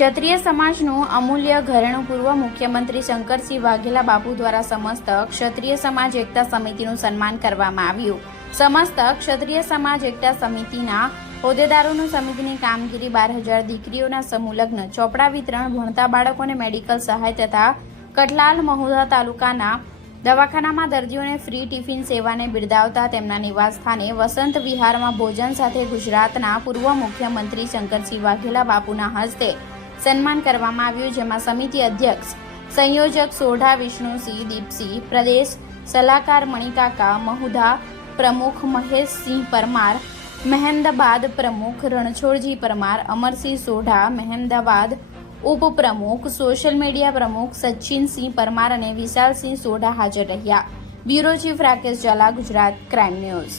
ક્ષત્રિય સમાજનું અમૂલ્ય ઘરેણું પૂર્વ મુખ્યમંત્રી શંકરસિંહ વાઘેલા બાપુ દ્વારા સમસ્ત ક્ષત્રિય સમાજ એકતા સમિતિનું સન્માન કરવામાં આવ્યું. સમસ્ત ક્ષત્રિય સમાજ એકતા સમિતિના હોદ્દેદારોનું સમિતિની કામગીરી બાર હજાર દીકરીઓના સમૂહ ચોપડા વિતરણ, ભણતા બાળકોને મેડિકલ સહાય તથા કઠલાલ મહુધા તાલુકાના દવાખાનામાં દર્દીઓને ફ્રી ટિફિન સેવાને બિરદાવતા તેમના નિવાસસ્થાને વસંત વિહારમાં ભોજન સાથે ગુજરાતના પૂર્વ મુખ્યમંત્રી શંકરસિંહ વાઘેલા બાપુના હસ્તે સન્માન કરવામાં આવ્યું, જેમાં સમિતિ અધ્યક્ષ સંયોજક સોઢા વિષ્ણુસિંહ, દીપસિંહ પ્રદેશ સલાહકાર મણિકાકા મહુધા પ્રમુખ મહેશસિંહ પરમાર મહેન્દાબાદ પ્રમુખ રણછોડજી પરમાર, અમરસિંહ સોઢા, મહેમદાબાદ ઉપપ્રમુખ, સોશિયલ મીડિયા પ્રમુખ સચિનસિંહ પરમાર અને વિશાલસિંહ સોઢા હાજર રહ્યા. Bureau chief Rakesh Jhala, Gujarat crime news.